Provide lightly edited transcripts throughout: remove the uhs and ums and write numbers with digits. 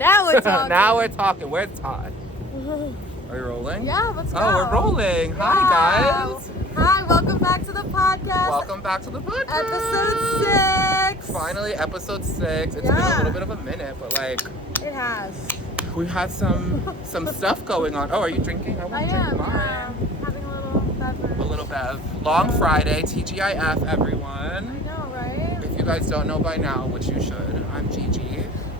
Now we're talking. Now we're talking. Where's Todd? Are you rolling? Yeah, let's go. Oh, we're rolling. Yeah. Hi, guys. Hi, welcome back to the podcast. Welcome back to the podcast. Episode 6. Finally, episode 6. It's been a little bit of a minute, but like... It has. We had some stuff going on. Oh, are you drinking? I am. Having a little beverage. A little bev. Long Friday, TGIF, everyone. I know, right? If you guys don't know by now, which you should, I'm Gigi.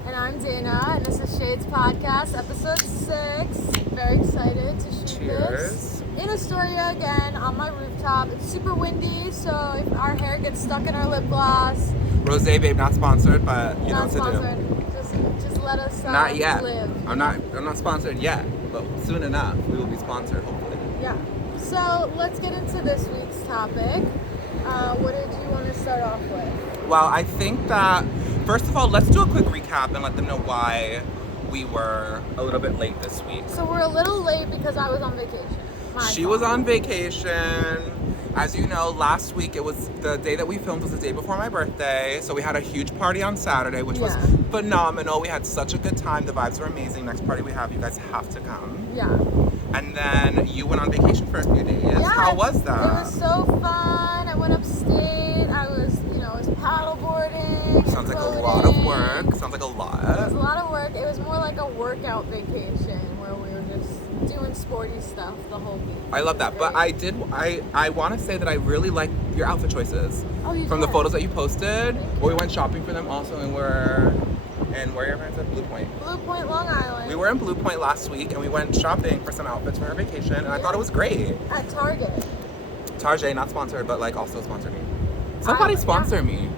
And I'm Dana, and this is Shades Podcast, episode 6. Very excited to shoot this. In Astoria again, on my rooftop. It's super windy, so if our hair gets stuck in our lip gloss. Rosé Babe, not sponsored, but you know not what to sponsored. do. Just let us not yet. live. I'm not sponsored yet, but soon enough we will be sponsored, hopefully. Yeah. So let's get into this week's topic. What did you want to start off with? Well, I think that, first of all, let's do a quick recap and let them know why we were a little bit late this week. So we're a little late because I was on vacation. She was on vacation. As you know, last week, it was the day that we filmed was the day before my birthday. So we had a huge party on Saturday, which was phenomenal. We had such a good time. The vibes were amazing. Next party we have, you guys have to come. Yeah. And then you went on vacation for a few days. Yeah, How was that? It was so fun. I went upstate. I was paddleboarding. Sounds like a lot of work. Sounds like a lot. It was a lot of work. It was more like a workout vacation where we were just doing sporty stuff the whole week. I love that. But I want to say that I really like your outfit choices. Oh, you From did? the photos that you posted. We went shopping for them also, and where are your parents at? Blue Point. Blue Point, Long Island. We were in Blue Point last week, and we went shopping for some outfits for our vacation, and I thought it was great. At Target. Target, not sponsored, but like also sponsor me. Somebody sponsor me.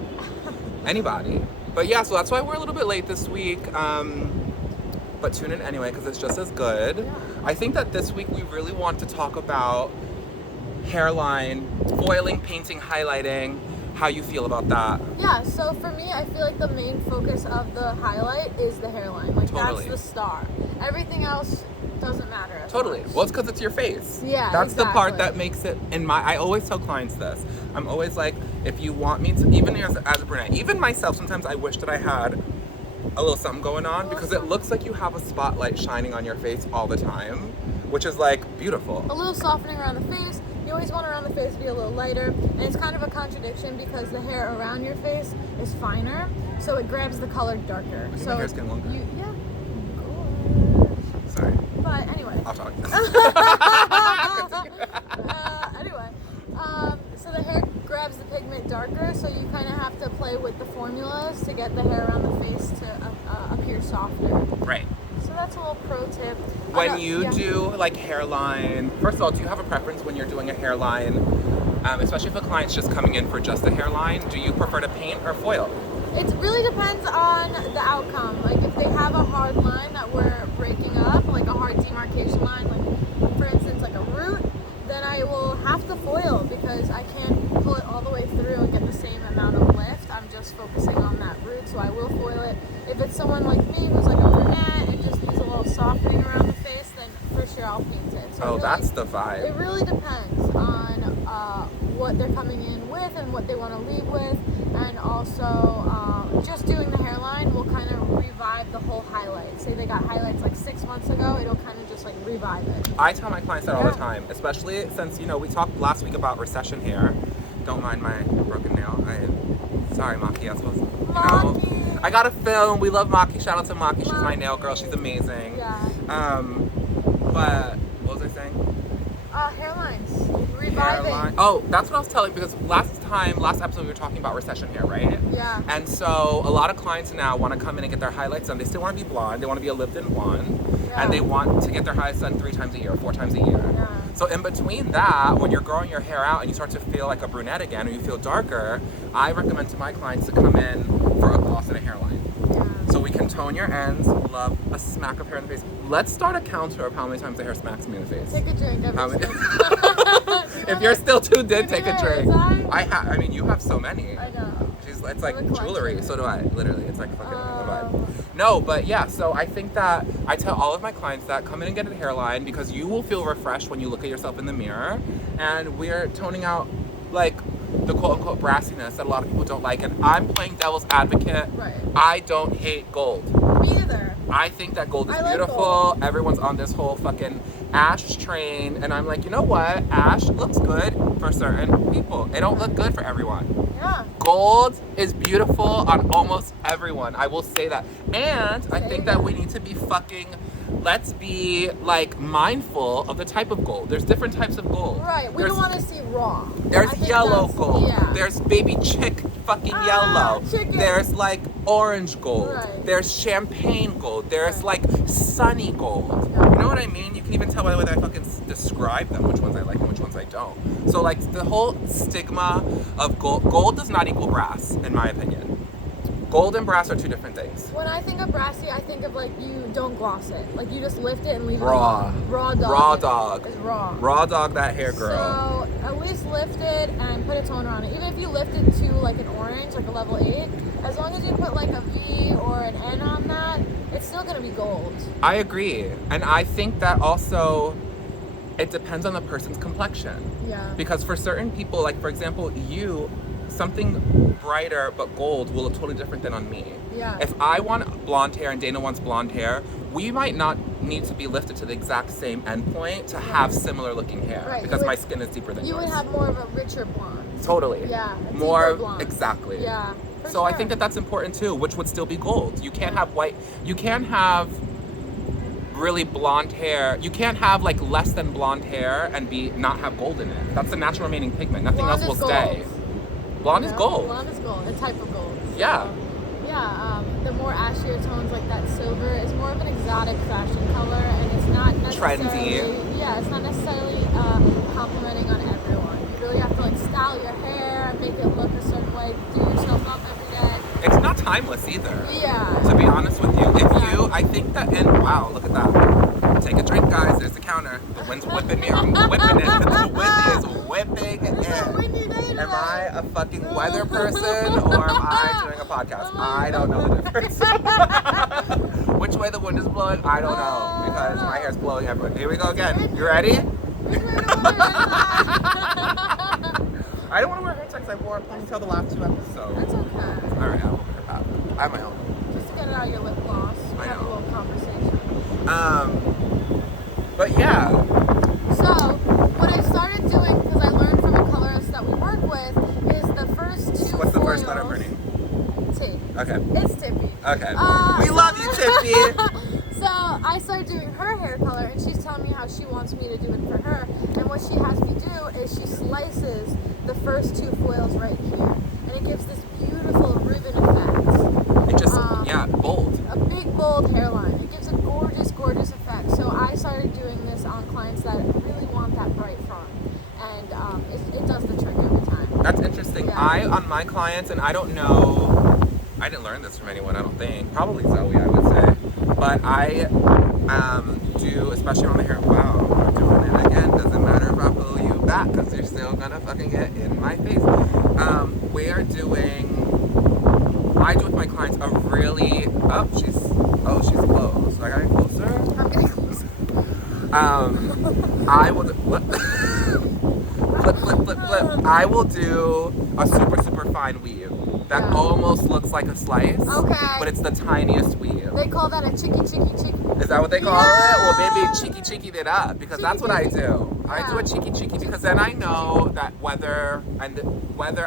Anybody. But yeah, so that's why we're a little bit late this week. But tune in anyway, because it's just as good. Yeah. I think that this week we really want to talk about hairline, foiling, painting, highlighting. How you feel about that? Yeah, so for me, I feel like the main focus of the highlight is the hairline. Like, Totally. that's the star. Everything else doesn't matter as Totally. much. Well, it's because it's your face. Yeah, That's exactly. the part that makes it, I always tell clients this. I'm always like, if you want me to, even as a brunette, even myself, sometimes I wish that I had a little something going on because it looks like you have a spotlight shining on your face all the time, which is like beautiful. A little softening around the face. You always want around the face to be a little lighter, and it's kind of a contradiction because the hair around your face is finer, so it grabs the color darker. Look at So my hair's getting longer. Yeah. Sorry. But anyway. I'll talk. Anyway, so the hair grabs the pigment darker, so you kind of have to play with the formulas to get the hair around the face to appear softer. Right. So that's a little pro tip. When you do like hairline, first of all, do you have a preference when you're doing a hairline, especially if a client's just coming in for just a hairline? Do you prefer to paint or foil? It really depends on the outcome. Like if they have a hard line that we're breaking up, like a hard demarcation line, like for instance like a root, then I will have to foil because I can't pull it all the way through and get the same amount of lift. I'm just focusing on that root, so I will foil it. If it's someone like me who's like a brunette and just needs a little softening around the face, then for sure I'll paint it. So that's the vibe. It really depends on what they're coming in with and what they want to leave with, and also just doing the hairline will kind of revive the whole highlight. Say they got highlights like 6 months ago, it'll kind of just like revive it. I tell my clients that all the time, especially since, we talked last week about recession hair. Don't mind my broken nail. Sorry, Maki. I was supposed to, Maki. I got a film. We love Maki. Shout out to Maki. She's my nail girl. She's amazing. Yeah. But what was I saying? Hairlines. Reviving. Oh, that's what I was telling, because last episode we were talking about recession hair, right? Yeah. And so a lot of clients now want to come in and get their highlights done. They still want to be blonde. They want to be a lived-in blonde. Yeah. And they want to get their highlights done 3 times a year, 4 times a year. Yeah. So in between that, when you're growing your hair out and you start to feel like a brunette again, or you feel darker, I recommend to my clients to come in for a gloss and a hairline. Yeah. So we can tone your ends, love a smack of hair in the face. Let's start a counter of how many times the hair smacks me in the face. Take a drink. How many? If you're still tuned in, take a drink. I mean, you have so many. I know. It's like jewelry. So do I. Literally, it's like fucking a vibe. Um, No, but yeah. So I think that I tell all of my clients that come in and get a hairline because you will feel refreshed when you look at yourself in the mirror, and we're toning out like the quote-unquote brassiness that a lot of people don't like. And I'm playing devil's advocate. Right. I don't hate gold. Me either. I think that gold is I like beautiful. gold. Everyone's on this whole fucking ash train, and I'm like, you know what? Ash looks good for certain people. It don't look good for everyone. Yeah. Gold is beautiful on almost everyone. I will say that. And I think that we need to be let's be like mindful of the type of gold. There's different types of gold. Right. We don't want to see raw. There's yellow gold. Yeah. There's baby chick fucking yellow. Chicken. There's like orange gold. Right. There's champagne gold. There's Right. like sunny gold. Yeah. You know what I mean? You can even tell by the way that I fucking describe them, which ones I like and which ones I don't. So like the whole stigma of gold does not equal brass, in my opinion. Gold and brass are two different things. When I think of brassy, I think of like you don't gloss it. Like you just lift it and leave Raw. it alone. Raw dog. Raw dog. Is raw. Raw dog that hair, girl. So at least lift it and put a toner on it. Even if you lift it to like an orange, like a level 8, as long as you put like a V or an N on that, it's still gonna be gold. I agree. And I think that also it depends on the person's complexion. Yeah. Because for certain people, like for example, something brighter but gold will look totally different than on me. Yeah. If I want blonde hair and Dana wants blonde hair, we might not need to be lifted to the exact same endpoint to have similar looking hair. Right. Because my skin is deeper than You yours. would have more of a richer blonde. Totally. Yeah. A More deeper blonde. exactly. Yeah. For So I sure. think that that's important too, which would still be gold. You can't have white. You can't have really blonde hair. You can't have like less than blonde hair and not have gold in it. That's the natural remaining pigment. Nothing Blonde else will is stay. gold. Blonde You is know? gold. Blonde is gold. A type of gold. Yeah. So, yeah. The more ashier tones like that silver is more of an exotic fashion color, and it's not necessarily Trendy. Yeah, it's not necessarily complimenting on everyone. You really have to like style your hair and make it look a certain way. Do yourself up every day. It's not timeless either. Yeah. To be honest with you, I think that, and wow, look at that. Take a drink, guys. There's the counter. The wind's whipping me. I'm whipping it. The wind is whipping it. Am I a fucking weather person or am I doing a podcast? I don't know the difference. Which way the wind is blowing, I don't know because my hair's blowing everywhere. Here we go again. You ready? I don't want to wear hair because I wore a ponytail the last 2 episodes. That's okay. All right, I'll wear it back. I have my own. Just to get it out of your lip gloss. I Have a know. little conversation. But yeah. So, what I started doing, because I learned from the colorist that we work with, is the first 2 What's the first foils- letter of her name? T. Okay. It's Tippy. Okay. We love you, Tippy. So I started doing her hair color, and she's telling me how she wants me to do it for her. And what she has me do is she slices the first 2 foils right here, and it gives this beautiful ribbon effect. It just, bold. A big bold hairline. It gives a gorgeous, gorgeous effect. So I started doing this on clients that really want that bright front, and it does the trick every time. That's interesting. Yeah. On my clients, and I don't know, I didn't learn this from anyone, I don't think. Probably Zoe, I would say. But I do, especially on the hair. Wow, I'm doing it again. Doesn't matter if I pull you back, because you're still gonna fucking get in my face. I do with my clients a really, she's close. So I gotta get closer. I'm getting closer. I will flip. I will do a super, super fine weave that almost looks like a slice. Okay. But it's the tiniest weave. They call that a chicky. Is that what they call it? Well, maybe cheeky it up because Cheeky, that's what I cheeky. do. I do a cheeky because then I know that whether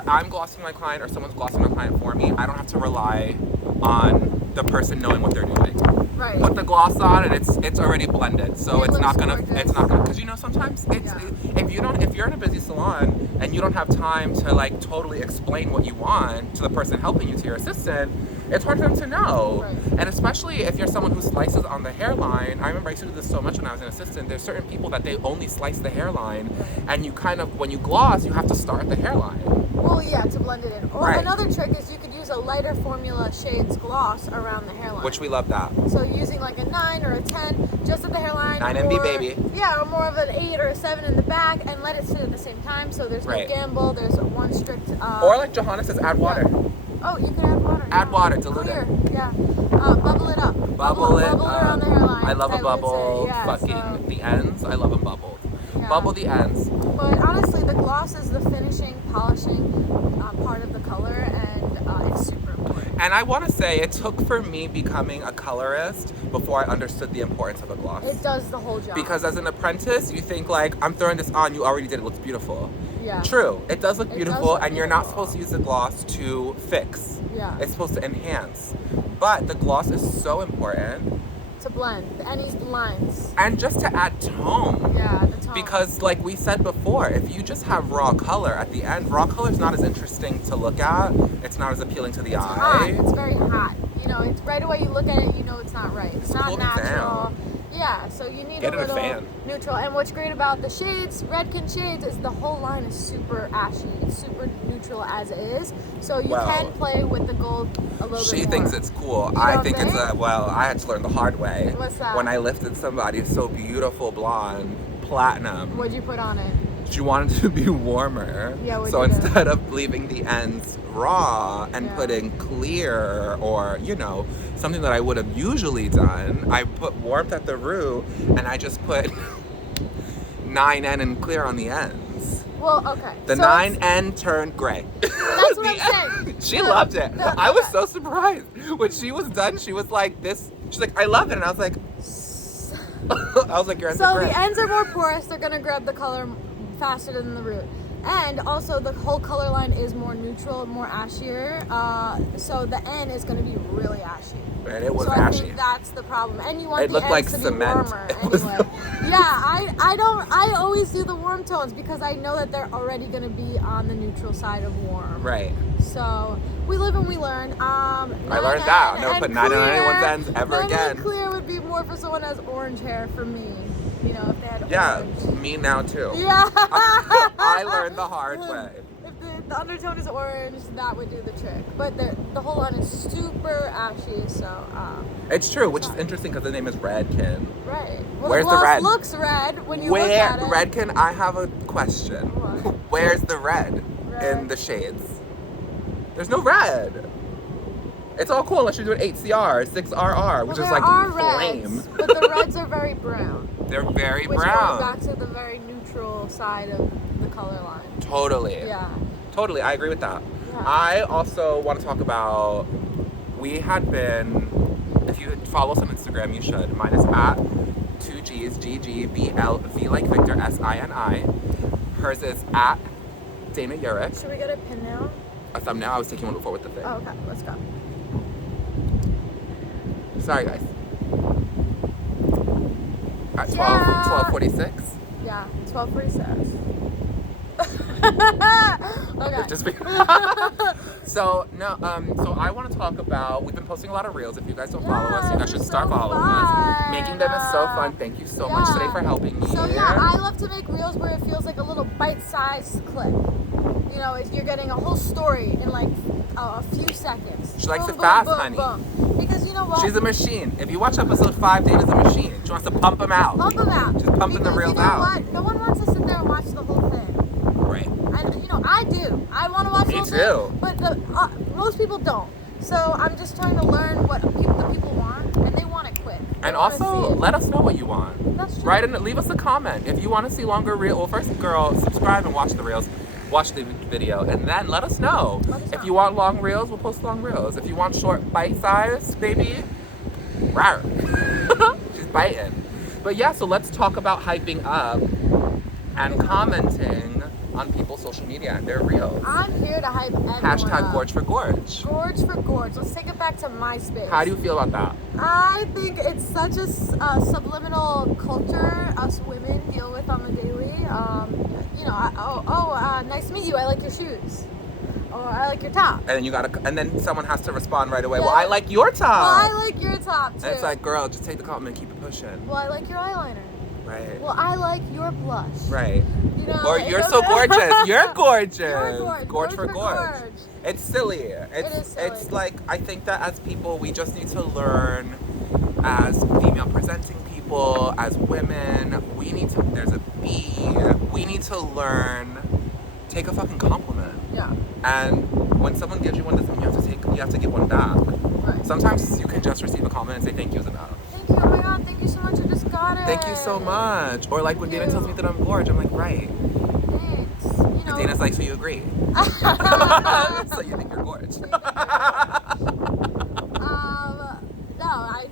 I'm glossing my client or someone's glossing my client for me, I don't have to rely on the person knowing what they're doing. Right. Put the gloss on and it's already blended, so It it's not looks gonna gorgeous. because sometimes if you're in a busy salon and you don't have time to like totally explain what you want to the person helping you, to your assistant, it's hard for them to know. Right. And especially if you're someone who slices on the hairline. I remember I used to do this so much when I was an assistant. There's certain people that they only slice the hairline, and you kind of, when you gloss, you have to start at the hairline. Well, yeah, to blend it in. Or Right. another trick is you could use a lighter formula shades gloss around the hairline. Which we love that. So using like a 9 or a 10 just at the hairline. 9MB, or- baby. Yeah, or more of an 8 or a 7 in the back, and let it sit at the same time. So there's Right. no gamble. There's one strict. Or like Johanna says, add water. Oh, you can add water. Add yeah. water, dilute Clear. it. Yeah. Bubble it up. Bubble it around the hairline. I love a would bubble. say, yeah, Fucking so- the ends. I love them bubbled. Yeah. Bubble the ends. But honestly, the gloss is the finishing, polishing part of the color, and it's super important. And I want to say it took for me becoming a colorist before I understood the importance of a gloss. It does the whole job. Because as an apprentice, you think like, I'm throwing this on, you already did, it looks beautiful. Yeah. True, it does look beautiful, look and you're not beautiful. supposed to use the gloss to fix. Yeah. It's supposed to enhance. But the gloss is so important. To blend any lines. And just to add tone. Yeah, the tone. Because like we said before, if you just have raw color at the end, raw color is not as interesting to look at. It's not as appealing to the eye. Hot. It's very hot. You know, it's right away you look at it, you know it's not right. It's not cool natural. down. Yeah, so you need Get a it a little fan. neutral. And what's great about the shades, Redken shades, is the whole line is super ashy. It's super neutral as it is. So you can play with the gold a little bit She more. thinks it's cool. You I don't think it's I had to learn the hard way. What's that? When I lifted somebody so beautiful blonde, platinum. What'd you put on it? She wanted to be warmer. Yeah, what'd so you do? instead of leaving the ends raw and Yeah. putting clear or, you know, something that I would have usually done, I put warmth at the root and I just put 9N and clear on the ends. Well, okay. The so 9N turned gray. That's what I'm saying. She loved it. No, I was okay. so surprised. When she was done, she was like, she's like, I love it. And I was like, your ends are So gray. the ends are more porous. They're gonna grab the color faster than the root, and also the whole color line is more neutral, more ashier. So the end is gonna be really ashy. And it was so ashy. I think that's the problem. And you want It the looked ends like to cement. be warmer It was- anyway. Yeah, I always do the warm tones because I know that they're already gonna be on the neutral side of warm. Right. So we live and we learn. I learned that. I'll never put 9 on anyone's ends ever again. Clear would be more for someone who has orange hair for me. You know, if they had Yeah, orange. me now too. Yeah. I learned the hard way. If the undertone is orange, that would do the trick. But the whole line is super ashy, so It's true, which is interesting because the name is Redken. right. Well, Where's the the gloss red? looks red when you look at it. Redken, I have a question. What? Where's the red Red. in the shades? There's no red. It's all cool unless you're doing 8CR, 6RR, which Well, is there like are flame. reds, but the reds are very brown. They're very Which brown. goes back to the very neutral side of the color line. Totally. Yeah. Totally, I agree with that. Yeah. I also want to talk about, we had been, if you follow us on Instagram, you should. Mine is at 2Gs, GGBL, V like Victor, SINI. Hers is at Dana Urich. Should we get a pin now? A thumbnail, I was taking one before with the thing. Oh, okay, let's go. Sorry, guys. At 12, Yeah. 12:46. Yeah, 12:46. Okay. Just be- so I want to talk about, we've been posting a lot of reels. If you guys don't follow us, you guys should they're start so following fun. us. Making them is so fun. Thank you so much today for helping me. So yeah, I love to make reels where it feels like a little bite-sized clip. You know, you're getting a whole story in like a few seconds. She likes Boom, it fast, boom, honey. boom. Because you know what? She's a machine. If you watch episode 5, Dana's a machine. She wants to pump them out. Pump them out. She's pumping the Because reels you know out. What? No one wants to sit there and watch the whole thing. Right. And you know, I do. I want to watch Me the whole too. thing, but most people don't. So I'm just trying to learn what the people want, and they want it quick. They And wanna also, see it. let us know what you want. That's true. Right? And leave us a comment. If you want to see longer reels, well, first, girl, subscribe and watch the reels. Watch the video, and then let us know. Let us If know. you want long reels, we'll post long reels. If you want short bite size, baby, rawr. She's biting. But yeah, so let's talk about hyping up and commenting on people's social media and their reels. I'm here to hype everyone Hashtag up. gorge for gorge. Gorge for gorge. Let's take it back to MySpace. How do you feel about that? I think it's such a subliminal culture us women deal with on the daily. You know, nice to meet you. I like your shoes. Or I like your top. And then someone has to respond right away. Yeah. Well, I like your Well, top. I like your top too. And it's like, girl, just take the compliment and keep it pushing. well, I like your eyeliner. Right. Well, I like your blush. Right. You know, Or it you're so doesn't- gorgeous. You're gorgeous. You're gorge. Gorge for gorge. It's silly. is silly. It's like, I think that as people, we just need to learn, as female presenting people, as women, there's a B, we need to learn, take a fucking compliment. Yeah. And when someone gives you one, you have to give one back. Right. Sometimes you can just receive a compliment and say thank you is enough. Thank you. Oh my God. Thank you so much. I just got it. Thank you so much. Or like when Dana tells me that I'm gorgeous, I'm like, right. Thanks. You know. Dana's like, so you agree? So you think you're gorgeous.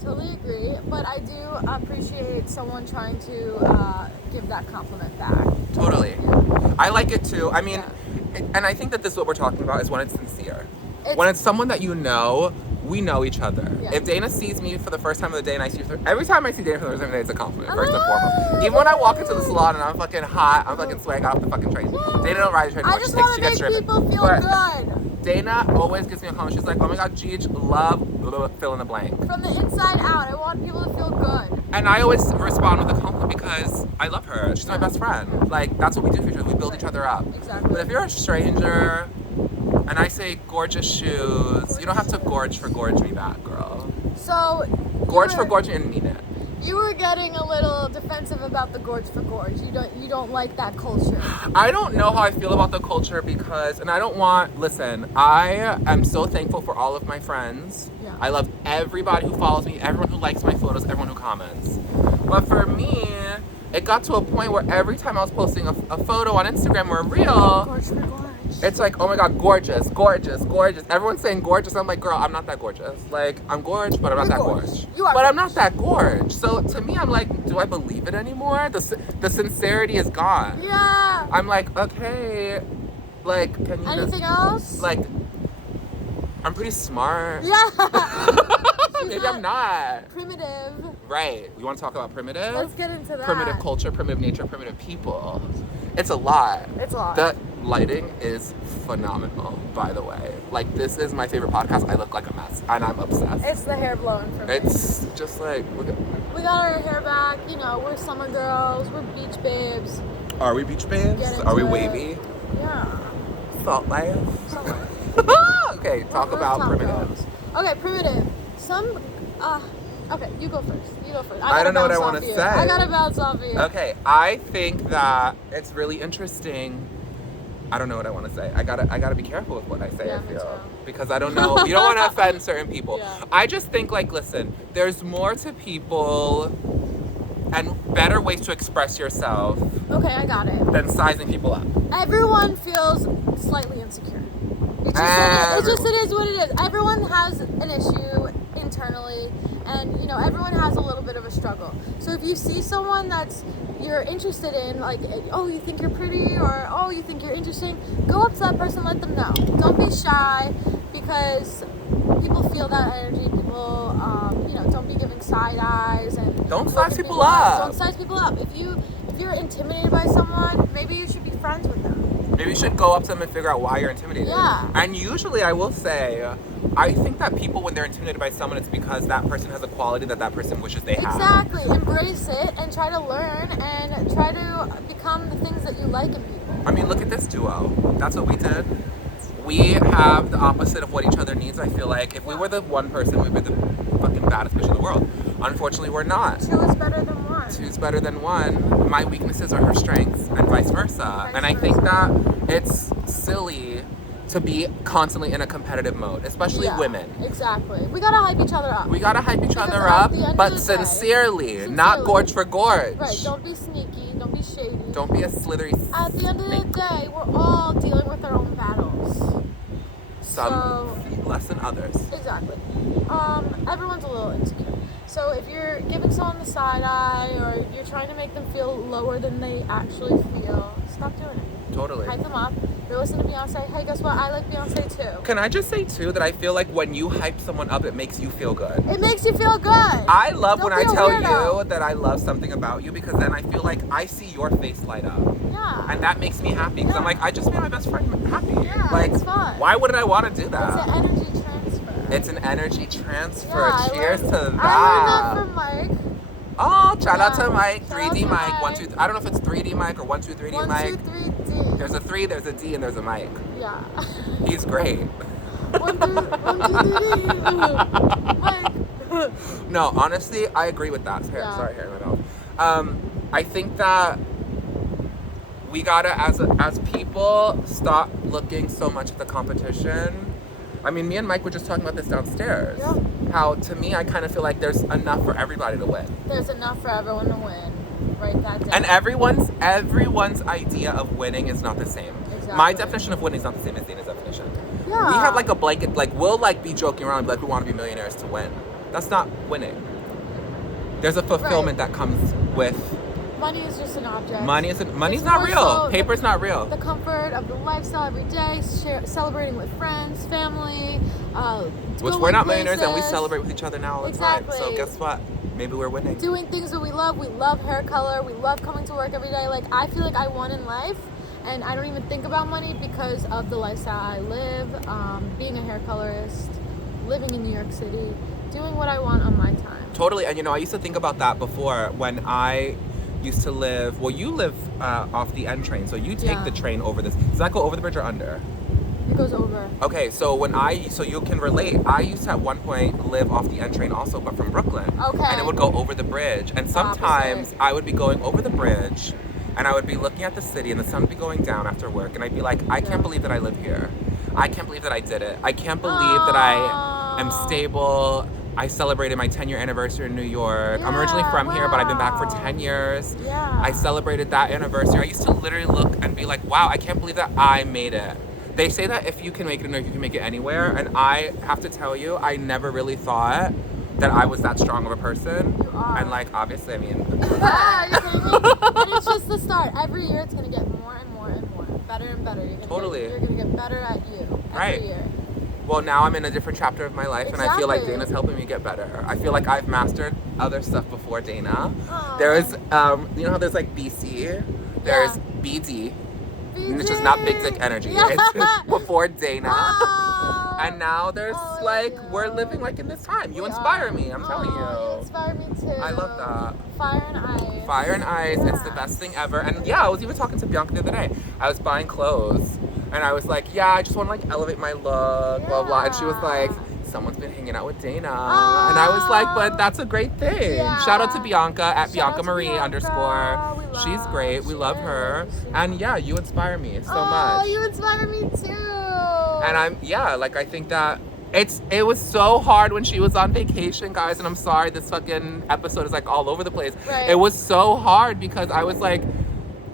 totally agree. But I do appreciate someone trying to give that compliment back. Totally. I like it too. I mean, Yeah. and I think that this is what we're talking about is when it's sincere. When it's someone that you know, we know each other. Yeah. If Dana sees me for the first time of the day and I see her, every time I see Dana for the first time of the day, it's a compliment, first and foremost. Even when I walk into the salon and I'm fucking hot, I'm fucking sweating off the fucking train. Dana don't ride the train I anymore. just She want to gets make driven. people feel But good. Dana always gives me a compliment. She's like, oh my god, Jeej, love, fill in the blank. From the inside out, I want people to feel good. And I always respond with a compliment because I love her. She's my best friend. Like, that's what we do for each other. We build each other up. Exactly. But if you're a stranger and I say gorgeous shoes, you don't have to gorge me back, girl. So Gorge for gorge and mean it. you were getting a little defensive about the gorge for gorge. You don't like that culture. I don't know how I feel about the culture because, and I don't want, listen, I am so thankful for all of my friends. Yeah. I love everybody who follows me, everyone who likes my photos, everyone who comments. But for me, it got to a point where every time I was posting a photo on Instagram or a reel, Gorge for gorge. it's like, oh my god, gorgeous, gorgeous, gorgeous. Everyone's saying gorgeous. I'm like, girl, I'm not that gorgeous. Like, I'm gorge, but I'm not that gorge. You are But I'm not that gorge. So to me, I'm like, do I believe it anymore? The sincerity is gone. Yeah. I'm like, okay, like, can you Anything just, else? like, I'm pretty smart. Yeah. Maybe I'm not. Primitive. Right. We want to talk about primitive? Let's get into that. Primitive culture, primitive nature, primitive people. It's a lot. It's a lot. The lighting is phenomenal, by the way. Like, this is my favorite podcast. I look like a mess, and I'm obsessed. It's the hair blowing for me. It's just like, look at. We got our hair back. You know, we're summer girls. We're beach babes. Are we beach babes? Get into Are we it. wavy? Yeah. Salt life? Summer. Okay, talk about primitives. Okay, primitive. Okay, you go first. I don't know what I want to say. I gotta bounce off of you. Okay, I think that it's really interesting. I don't know what I want to say. I gotta be careful with what I say. Yeah, I me feel too. because I don't know. You don't want to offend certain people. Yeah. I just think like, listen, there's more to people and better ways to express yourself Okay, I got it. than sizing people up. Everyone feels slightly insecure. It is what it is. Everyone has an issue internally, and you know, everyone has a little bit of a struggle. So if you see someone that's you're interested in, like, oh, you think you're pretty, or oh, you think you're interesting, go up to that person, let them know. Don't be shy, because people feel that energy. People, you know, don't be giving side eyes and Don't size looking people up. Don't size people up. If you're intimidated by someone, maybe you should be friends with them. Maybe you should go up to them and figure out why you're intimidated. Yeah. And usually, I will say, I think that people, when they're intimidated by someone, it's because that person has a quality that person wishes they had. Exactly. Embrace it and try to learn and try to become the things that you like in people. I mean, look at this duo. That's what we did. We have the opposite of what each other needs. I feel like if we were the one person, we'd be the fucking baddest bitch in the world. Unfortunately, we're not. Two is better than one. Two's better than one. My weaknesses are her strengths, and vice versa. And I think that it's silly to be constantly in a competitive mode, especially women. Exactly. We gotta hype each other up. We gotta hype each Because other at up, the end but of the day- sincerely, not gorge for gorge. Right. Don't be sneaky. Don't be shady. Don't be a slithery At the end of the snake. day, we're all dealing with our own battles. Some less than others. Exactly. Everyone's a little insecure. So if you're giving someone the side eye or you're trying to make them feel lower than they actually feel, stop doing it. Totally. Hype them up. You're listening to Beyonce. Hey, guess what? I like Beyonce too. Can I just say too that I feel like when you hype someone up, it makes you feel good. It makes you feel good. I love Don't when I be a tell weirdo. you that I love something about you, because then I feel like I see your face light up. Yeah. And that makes me happy, because I'm like, I just made my best friend happy. Yeah, like, it's fun. why wouldn't I want to do It's that? an energy transfer. It's an energy transfer. Yeah, Cheers to that. I learned that from Mike. Oh, shout out Yeah. to Mike, Shout out 3D to Mike, Mike. 1, 2, I don't know if it's 3D Mike or 1, 2, 3D 1, Mike. 2, 3, D. There's a 3, there's a D, and there's a Mike. Yeah. He's great. 1, 2, 3, D. Mike. No, honestly, I agree with that. Yeah. Sorry, hair in my mouth. I think that we gotta, as people, stop looking so much at the competition. I mean, me and Mike were just talking about this downstairs. Yeah. How, to me, I kind of feel like there's enough for everybody to win. There's enough for everyone to win. Write that down. And everyone's idea of winning is not the same. Exactly. My definition of winning is not the same as Dana's definition. Yeah. We have like a blanket, like we'll like be joking around, like we want to be millionaires to win. That's not winning. there's a fulfillment that comes with money is just an object. money's It's not more real. so Paper's not real. The comfort of the lifestyle every day, celebrating with friends, family. Which we're not millionaires and we celebrate with each other now all the time. So guess what? Maybe we're winning. Doing things that we love. We love hair color. We love coming to work every day. Like, I feel like I won in life, and I don't even think about money because of the lifestyle I live. Being a hair colorist, living in New York City, doing what I want on my time. Totally. And I used to think about that before when I used to live. Well, you live off the N train, so you take the train over this. Does that go over the bridge or under? It goes over. Okay, so so you can relate. I used to at one point live off the N train also, but from Brooklyn. Okay. And it would go over the bridge. And sometimes I would be going over the bridge and I would be looking at the city and the sun would be going down after work. And I'd be like, I can't believe that I live here. I can't believe that I did it. I can't believe that I am stable. I celebrated my 10-year anniversary in New York. I'm originally from here, but I've been back for 10 years. Yeah. I celebrated that anniversary. I used to literally look and be like, wow, I can't believe that I made it. They say that if you can make it in New York, you can make it anywhere. And I have to tell you, I never really thought that I was that strong of a person. You are. And like, obviously, I mean. Yeah, you're kidding me? And it's just the start. Every year it's going to get more and more and more. Better and better. You're going to get better at you every year. Well, now I'm in a different chapter of my life, and I feel like Dana's helping me get better. I feel like I've mastered other stuff before Dana. Aww. There's, you know how there's like BC? There's BD. Which is not big dick energy. Yeah. It's before Dana. Oh. And now there's we're living like in this time. You inspire me, I'm telling you. You inspire me too. I love that. Fire and ice. Fire and ice, it's the best thing ever. And yeah, I was even talking to Bianca the other day. I was buying clothes and I was like, yeah, I just want to like elevate my look, blah, blah. And she was like, someone's been hanging out with Dana. Oh. And I was like, but that's a great thing. Yeah. Shout out to Bianca at Shout Bianca out to Marie Bianca. _ She's great. We love her. Yeah. And yeah, you inspire me so much. Oh, you inspire me too. And I think that it was so hard when she was on vacation, guys. And I'm sorry, this fucking episode is like all over the place. Right. It was so hard because I was like,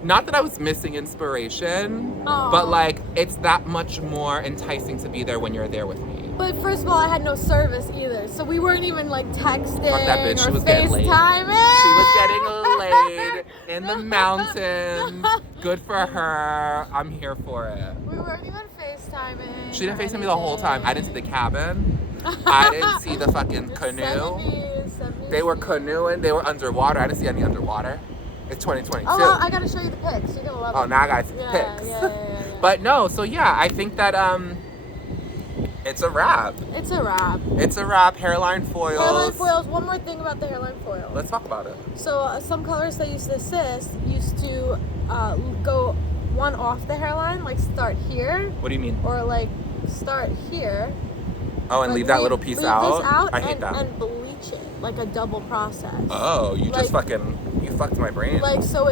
not that I was missing inspiration, but like it's that much more enticing to be there when you're there with me. But first of all, I had no service either, so we weren't even like texting Fuck that bitch. She or was getting laid. FaceTiming. She was getting laid in the mountains. Good for her. I'm here for it. We weren't even FaceTiming. She didn't FaceTime me the whole time. I didn't see the cabin. I didn't see the fucking canoe. 70s, They were canoeing. They were underwater. I didn't see any underwater. It's 2022. Oh, well, I gotta show you the pics. You're gonna love it. Oh, now I got pics. Yeah. But no, so yeah, I think that it's a wrap. It's a wrap. It's a wrap. Hairline foils. Hairline foils. One more thing about the hairline foil. Let's talk about it. So some colorists that used to assist used to go one off the hairline, like start here. What do you mean? Or like start here. Oh, and like leave that little piece leave out? This out I hate that. And bleach it, like a double process. Oh, you just like, you fucked my brain. Like, so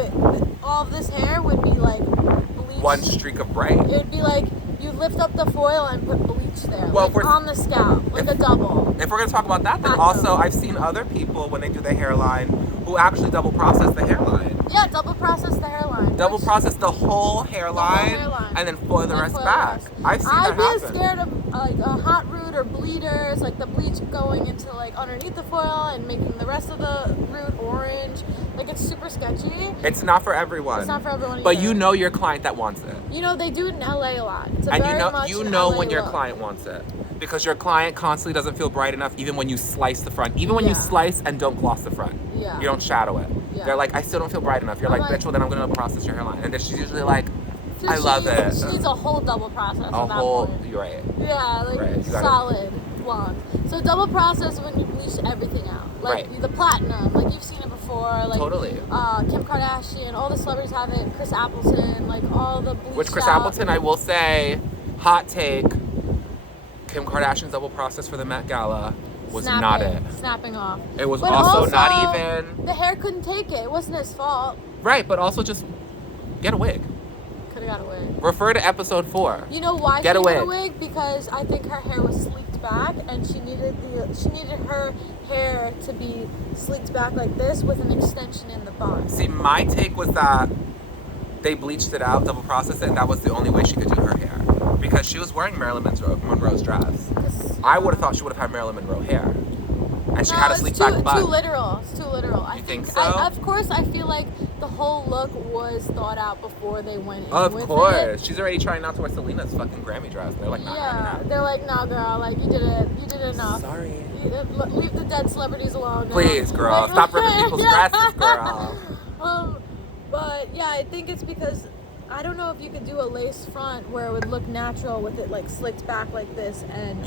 all of this hair would be like bleached. One streak of bright. It would be like you lift up the foil and put bleach there, well, like on the scalp, like a double. If we're gonna talk about that, then also I've seen other people when they do their hairline who actually double process the hairline. Yeah, double process the hairline. Double process the whole hairline, and then foil the rest back. I've seen that happen. I'd be scared of like a hot root or bleeders, like the bleach going into like underneath the foil and making the rest of the root orange. Like it's super sketchy. It's not for everyone. It's not for everyone. But either. you know your client that wants it. You know they do it in LA a lot. It's a and very you know LA when your look. client wants it. Because your client constantly doesn't feel bright enough even when you slice the front. Even when you slice and don't gloss the front. Yeah. You don't shadow it. Yeah. They're like, I still don't feel bright enough. You're like, bitch, well then I'm gonna process your hairline. And then she's usually like, I love it. She needs a whole double process. A at that whole, point. you're right. Yeah, like right. solid blonde. So double process when you bleach everything out. Like the platinum, like you've seen it before. Like totally. Kim Kardashian, all the celebrities have it. Chris Appleton, like all the bleached Which Chris out. Appleton, I will say, hot take, Kim Kardashian's double process for the Met Gala was not it. Snapping off. It was but also not even. The hair couldn't take it. It wasn't his fault. Right, but also just get a wig. Could have got a wig. Refer to episode 4. You know why get she a got a wig? wig? Because I think her hair was sleeked back, and she needed her hair to be sleeked back like this with an extension in the bun. See, my take was that they bleached it out, double processed it, and that was the only way she could do her hair. Because she was wearing Marilyn Monroe's dress. I would have thought she would have had Marilyn Monroe hair. And she had a sleek back bun. Too literal. It's too literal. I think so? Of course, I feel like the whole look was thought out before they went in Of with course. it. She's already trying not to wear Selena's fucking Grammy dress. They're like, nah. They're like, nah, girl, like, you did enough. Sorry. Leave the dead celebrities alone now. Please, girl. Stop ripping people's dresses, girl. But yeah, I think it's because I don't know if you could do a lace front where it would look natural with it like slicked back like this and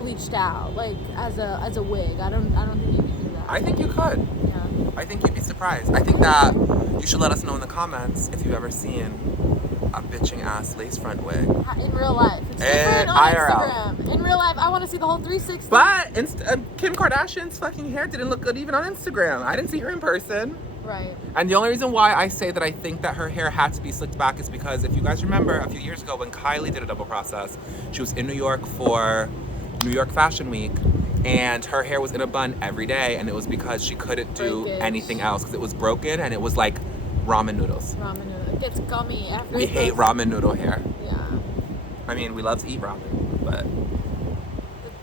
bleached out like as a wig. I don't think you could do that. I think you could. Yeah. I think you'd be surprised. I think that you should let us know in the comments if you've ever seen a bitching ass lace front wig. In real life. It's different on Instagram. In real life, I want to see the whole 360. But Kim Kardashian's fucking hair didn't look good even on Instagram. I didn't see her in person. Right. And the only reason why I say that I think that her hair had to be slicked back is because if you guys remember a few years ago when Kylie did a double process, she was in New York for New York Fashion Week and her hair was in a bun every day and it was because she couldn't do anything else because it was broken and it was like ramen noodles. Ramen noodles. It gets gummy after. We hate ramen noodle hair. Yeah. I mean, we love to eat ramen, but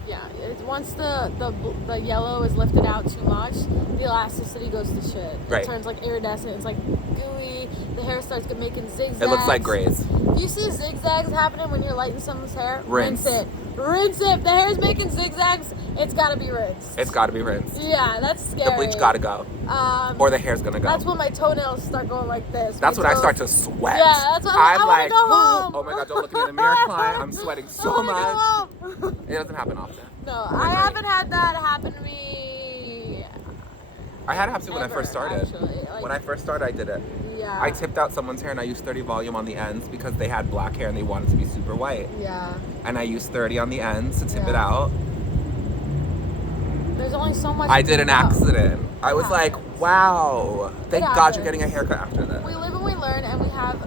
yeah, once the yellow is lifted out too much, the elasticity goes to shit. It turns like iridescent. It's like gooey. The hair starts making zigzags. It looks like grays. If you see zigzags happening when you're lighting someone's hair, Rinse it. Rinse it. If the hair's making zigzags, it's gotta be rinsed. It's gotta be rinsed. Yeah, that's scary. The bleach gotta go. Or the hair's gonna go. That's when my toenails start going like this. That's when I start to sweat. Yeah, that's when I like, go home. oh my god, don't look at me in the mirror, client. I'm sweating so much. It doesn't happen often. No, I haven't had that happen to me. I had it happen when I first started. Actually. Like, when I first started, I did it. Yeah. I tipped out someone's hair and I used 30 volume on the ends because they had black hair and they wanted to be super white. Yeah. And I used 30 on the ends to tip it out. There's only so much. I did an accident. I was like, wow. Thank God you're getting a haircut after this. We live and we learn and we have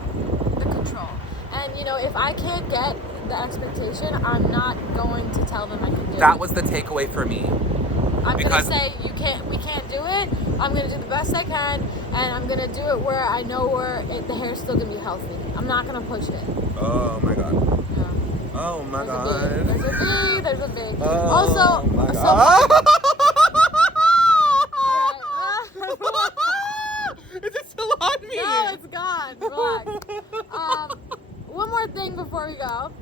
the control. And you know, if I can't get the expectation, I'm not going to tell them I can do it. That was the takeaway for me. I'm gonna say we can't do it. I'm gonna do the best I can, and I'm gonna do it where I know the hair's still gonna be healthy. I'm not gonna push it. Oh my god. Yeah. Oh my god. There's a big. Oh Also, my god. Is it still on me? No, it's gone. Relax. One more thing before we go.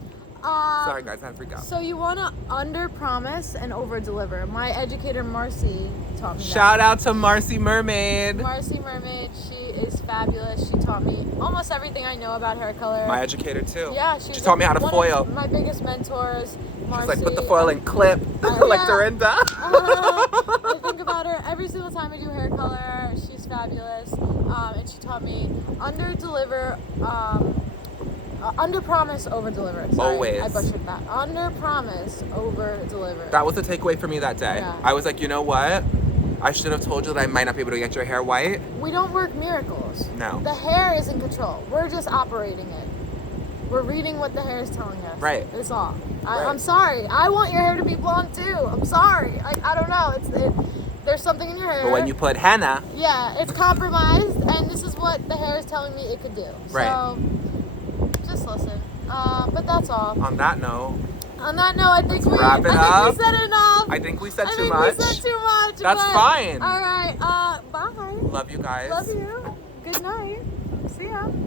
Sorry guys, I had to freak out. So you want to under-promise and over-deliver. My educator Marcy taught me that. Shout out to Marcy Mermaid. Marcy Mermaid, she is fabulous. She taught me almost everything I know about hair color. My educator too. Yeah, she taught me how to foil. My biggest mentors, Marcy. She's like, put the foil in clip, like Dorinda. I think about her every single time I do hair color. She's fabulous. And she taught me under-deliver, under-promise, over-deliver. Sorry, Always. I butchered that. Under-promise, over-deliver. That was the takeaway for me that day. Yeah. I was like, you know what? I should have told you that I might not be able to get your hair white. We don't work miracles. No. The hair is in control. We're just operating it. We're reading what the hair is telling us. Right. That's all. I'm sorry. I want your hair to be blonde too. I'm sorry. I don't know. There's something in your hair. But when you put henna. Yeah, it's compromised, and this is what the hair is telling me it could do. Right. So, just listen. But that's all. On that note, I think we wrap it up. said enough. I think we said too much. We said too much. That's fine. All right. Bye. Love you guys. Love you. Good night. See ya.